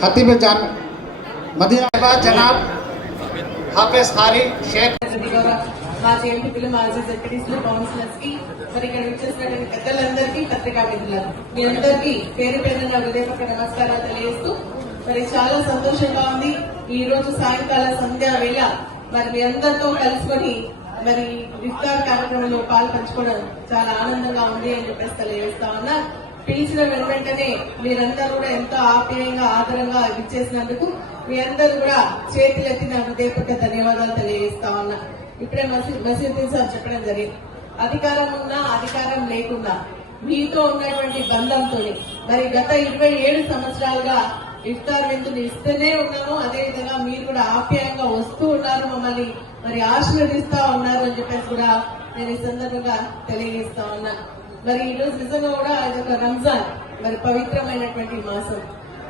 खतीब जान मदीना जनाब हाफिज खारी शेख మా ఎంపీలు మాజీ సెక్రటరీస్ కౌన్సిలర్స్ కి మరి ఇక్కడ వచ్చేసినటువంటి పెద్దలందరికీ పత్రికా మిత్రులకు మీ అందరికీ పేరు పేరున నా హృదయపూర్వక నమస్కారాలు తెలియజేస్తూ మరి చాలా సంతోషంగా ఉంది ఈ రోజు సాయంకాల సంధ్యా వేళ మరి మీ అందరితో కలుసుకొని మరి ఇఫ్తార్ కార్యక్రమంలో పాలు పంచుకోవడం చాలా ఆనందంగా ఉంది అని చెప్పేసి తెలియజేస్తా ఉన్నా. పిలిచిన వెంటనే మీరందరూ కూడా ఎంతో ఆప్యాయంగా ఆదరంగా ఇచ్చేసినందుకు మీ అందరూ కూడా చేతులెత్తి నా హృదయపూర్వక ధన్యవాదాలు తెలియజేస్తా ఉన్నా. ఇప్పుడే మసీద్ సార్ చెప్పడం జరిగింది. అధికారం ఉన్నా అధికారం లేకుండా మీతో ఉన్నటువంటి బంధంతో మరి గత ఇరవై ఏడు సంవత్సరాలుగా ఇఫ్తార్ విందులు ఇస్తూనే ఉన్నాము. అదే విధంగా మీరు కూడా ఆప్యాయంగా వస్తూ ఉన్నారు మమ్మల్ని మరి ఆశీర్వదిస్తా ఉన్నారు అని చెప్పేసి కూడా నేను ఈ సందర్భంగా తెలియజేస్తా ఉన్నా. మరి ఈ రోజు నిజంగా కూడా ఇది ఒక రంజాన్ మరి పవిత్రమైనటువంటి మాసం.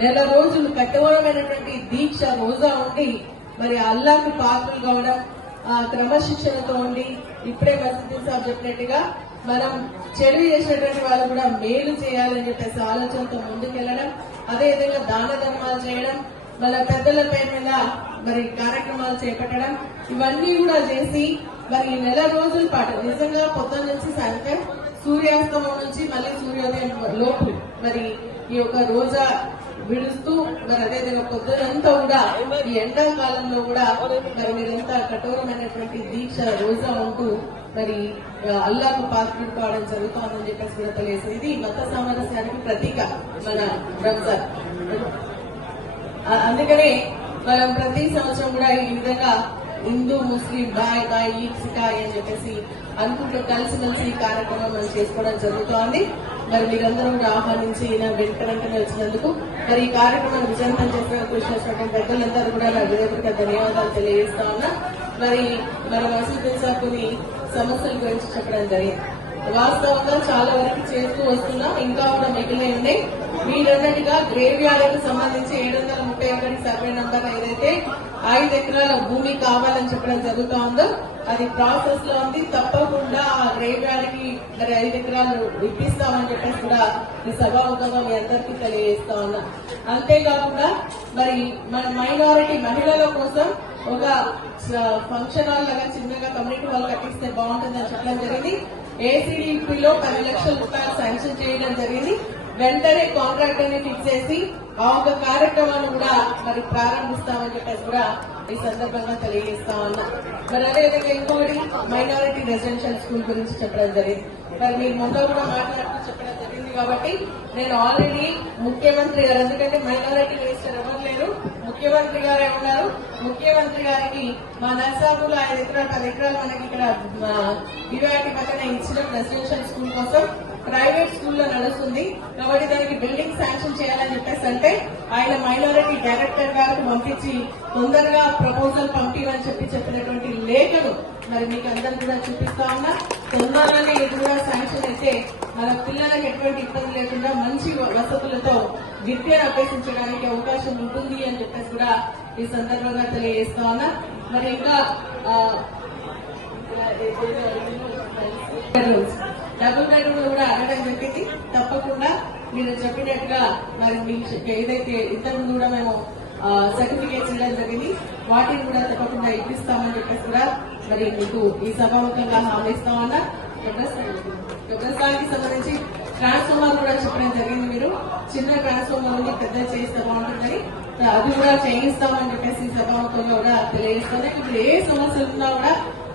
నెల రోజులు కఠోరమైనటువంటి దీక్ష రోజా ఉండి మరి అల్లాకు పాత్రలు కావడం ఆ క్రమశిక్షణతో ఉండి ఇప్పుడే మసీద్ సాబ్ చెప్పినట్టుగా మనం చెడు చేసినటువంటి వాళ్ళు కూడా మేలు చేయాలని చెప్పేసి ఆలోచనతో ముందుకెళ్ళడం అదే విధంగా దాన ధర్మాలు చేయడం మన పెద్దల పేరు మీద మరి కార్యక్రమాలు చేపట్టడం ఇవన్నీ కూడా చేసి మరి ఈ నెల రోజుల పాటు నిజంగా పొద్దున్న నుంచి సాయంత్రం సూర్యాస్తమం నుంచి మళ్ళీ సూర్యోదయం లోపు మరి ఈ యొక్క రోజా విడుస్తూ మరి అదేవిధంగా పొద్దునంతా కూడా ఈ ఎండాకాలంలో కూడా మరి మీరంతా కఠోరమైనటువంటి దీక్ష రోజా ఉంటూ మరి అల్లాకు పాత్రలు కావడం జరుగుతోందని చెప్పేసి కూడా తెలియజేసింది. ఇది మత సామరస్యానికి ప్రతీక మన రంజాన్. అందుకనే మనం ప్రతి సంవత్సరం కూడా ఈ విధంగా హిందూ ముస్లిం బాయ్ బాయ్ ఈక్సికాయ్ అని చెప్పేసి అనుకుంటూ కలిసి ఈ కార్యక్రమం మనం చేసుకోవడం జరుగుతోంది. మరి మీరందరూ కూడా ఆహ్వానించి నా వెంట వెంటనే వచ్చినందుకు మరి ఈ కార్యక్రమాన్ని విజయవంతం చేసిన కృషి చేసినటువంటి పెద్దలందరూ కూడా నా విధంగా ధన్యవాదాలు తెలియజేస్తా ఉన్నా. మరి మన మసీద్ సార్ కొన్ని సమస్యల గురించి చెప్పడం జరిగింది. వాస్తవంగా చాలా వరకు చేస్తూ వస్తున్నాం. ఇంకా కూడా మిగిలిన ఉన్నాయి మీరన్నట్టుగా గ్రేవ్ యార్డ్కి సంబంధించి ఏడు వందల ముప్పై ఒకటి సర్వే నంబర్ ఏదైతే ఐదు ఎకరాల భూమి కావాలని చెప్పడం జరుగుతా ఉందో అది ప్రాసెస్లో ఉంది. తప్పకుండా ఆ గ్రేవ్ యార్డ్కి మరి ఐదు ఎకరాలు ఇప్పిస్తామని చెప్పేసి కూడా ఈ సభాముఖంగా మీ అందరికీ తెలియజేస్తా ఉన్నా. అంతేకాకుండా మరి మన మైనారిటీ మహిళల కోసం ఒక ఫంక్షన్ హాల్ లాగా చిన్నగా కమ్యూనిటీ హాల్ కట్టిస్తే బాగుంటుందని చెప్పడం జరిగింది. ఏసీడీపీలో పది లక్షల రూపాయలు శాంక్షన్ చేయడం జరిగింది. వెంటనే కాంట్రాక్ట్ని ఫిక్స్ చేసి ఆ ఒక కార్యక్రమాన్ని కూడా మరి ప్రారంభిస్తామని చెప్పేసి కూడా ఈ సందర్భంగా తెలియజేస్తా ఉన్నా. మరి అదేవిధంగా ఇంకోటి మైనారిటీ రెసిడెన్షియల్ స్కూల్ గురించి చెప్పడం జరిగింది. మరి మీరు ముందు కూడా మాట్లాడుతూ చెప్పడం జరిగింది కాబట్టి నేను ఆల్రెడీ ముఖ్యమంత్రి గారు ఎందుకంటే మైనారిటీ మినిస్టర్ ఎవరు లేరు ముఖ్యమంత్రి గారే ఉన్నారు. ముఖ్యమంత్రి గారికి మా నర్సాపులో ఐదు ఎకరాలు పది ఎకరాలు మనకి ఇక్కడ వివాటి పక్కన ఇచ్చిన రెసిడెన్షియల్ స్కూల్ కోసం ప్రైవేట్ స్కూల్లో నడుస్తుంది. కాబట్టి దానికి బిల్డింగ్ శాంక్షన్ చేయాలని చెప్పేసి అంటే ఆయన మైనారిటీ డైరెక్టర్ గారికి పంపించి తొందరగా ప్రపోజల్ పంపించని చెప్పి చెప్పినటువంటి లేఖను మరి మీకు అందరు కూడా చూపిస్తా ఉన్నా. తొందరగానే ఇది కూడా శాంక్షన్ అయితే మన పిల్లలకు ఎటువంటి ఇబ్బంది లేకుండా మంచి వసతులతో విద్యను అభ్యసించడానికి అవకాశం ఉంటుంది అని చెప్పేసి కూడా ఈ సందర్భంగా తెలియజేస్తా ఉన్నా. మరి ఇంకా డబుల్ బెడ్రూమ్ కూడా అడగడం జరిగింది. తప్పకుండా మీరు చెప్పినట్టుగా మరి మీకు ఏదైతే ఇతరులు కూడా మేము సర్టిఫికేట్స్ ఇవ్వడం జరిగింది. వాటిని కూడా తప్పకుండా ఇప్పిస్తామని చెప్పేసి కూడా మరి మీకు ఈ సభాముఖంగా హామీ ఇస్తామన్నా వ్యవసాయానికి. సంబంధించి ట్రాన్స్ఫార్మర్ కూడా చెప్పడం జరిగింది మీరు. చిన్న ట్రాన్స్ఫార్మర్ ఉంది పెద్ద చేస్తే బాగుంటుందని. అది కూడా చేయిస్తామని చెప్పేసి ఈ సభాముఖంగా కూడా తెలియజేస్తుంది ఇప్పుడు ఏ సమస్యలు ఉన్నా కూడా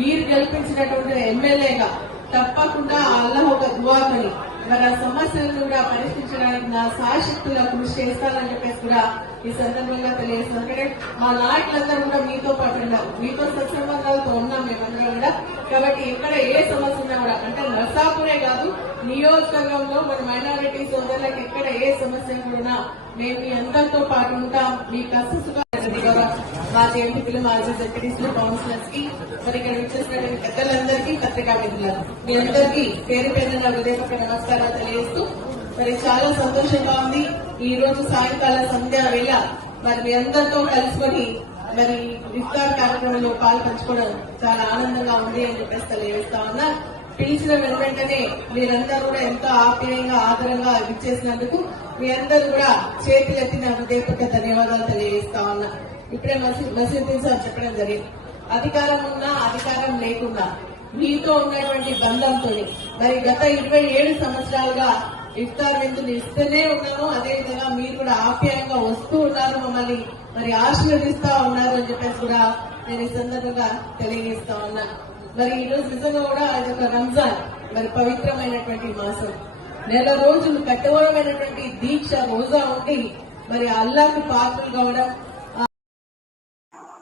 మీరు గెలిపించినటువంటి ఎమ్మెల్యేగా తప్పకుండా అల్లాహ్ ఒక దువాకని. మరి ఆ సమస్యలను కూడా పరిష్కరించడానికి నా సాయశక్తుల కృషి చేస్తానని చెప్పేసి కూడా ఈ సందర్భంగా తెలియజేస్తాను. ఎందుకంటే మా నాయకులందరూ కూడా మీతో పాటు ఉన్నాం మీతో సత్సంబంధాలతో ఉన్నాం మేమందరం కూడా. కాబట్టి ఎక్కడ ఏ సమస్య ఉన్నా కూడా అంటే నర్సాపురే కాదు నియోజకవర్గంలో మన మైనారిటీ సోదరులకు ఎక్కడ ఏ సమస్య కూడా మేము మీ అందరితో పాటు ఉంటాం. మీ కష్ట వాళ్ళ కూడా మాజీ ఎంపీలు మాజీ కౌన్సిలర్స్కి మరి ఇక్కడ వచ్చేసినటువంటి పెద్దలందరికీ పత్రికా మిత్రులకు మీ అందరికీ పేరు పేరున నా హృదయపూర్వక నమస్కారాలు తెలియజేస్తూ మరి చాలా సంతోషంగా ఉంది. ఈ రోజు సాయంకాల సంధ్య వేళ మరి మీ అందరితో కలుసుకొని మరి విస్తార కార్యక్రమంలో పాలు పంచుకోవడం చాలా ఆనందంగా ఉంది అని చెప్పేసి తెలియజేస్తా ఉన్నా. పిలిచిన వెంటనే మీరందరూ కూడా ఎంతో ఆప్యాయంగా ఆదరంగా ఇచ్చేసినందుకు మీ అందరూ కూడా చేతులెత్తిన హృదయపూర్వక ధన్యవాదాలు తెలియజేస్తా ఉన్నా. ఇప్పుడే మసీ- సార్ చెప్పడం జరిగింది. అధికారం ఉన్నా అధికారం లేకున్నా మీతో ఉన్నటువంటి బంధంతో మరి గత ఇరవై ఏడు సంవత్సరాలుగా ఇఫ్తార్ విందులు ఇస్తూనే ఉన్నాము. అదేవిధంగా మీరు కూడా ఆప్యాయంగా వస్తూ ఉన్నారు మమ్మల్ని మరి ఆశీర్వదిస్తా ఉన్నారు అని చెప్పేసి కూడా నేను ఈ సందర్భంగా తెలియజేస్తా ఉన్నా. మరి ఈ రోజు నిజంగా కూడా అది ఒక రంజాన్ మరి పవిత్రమైనటువంటి మాసం. నెల రోజులు కఠోరమైనటువంటి దీక్ష రోజా ఉండి మరి అల్లాకు పాత్రలు కావడం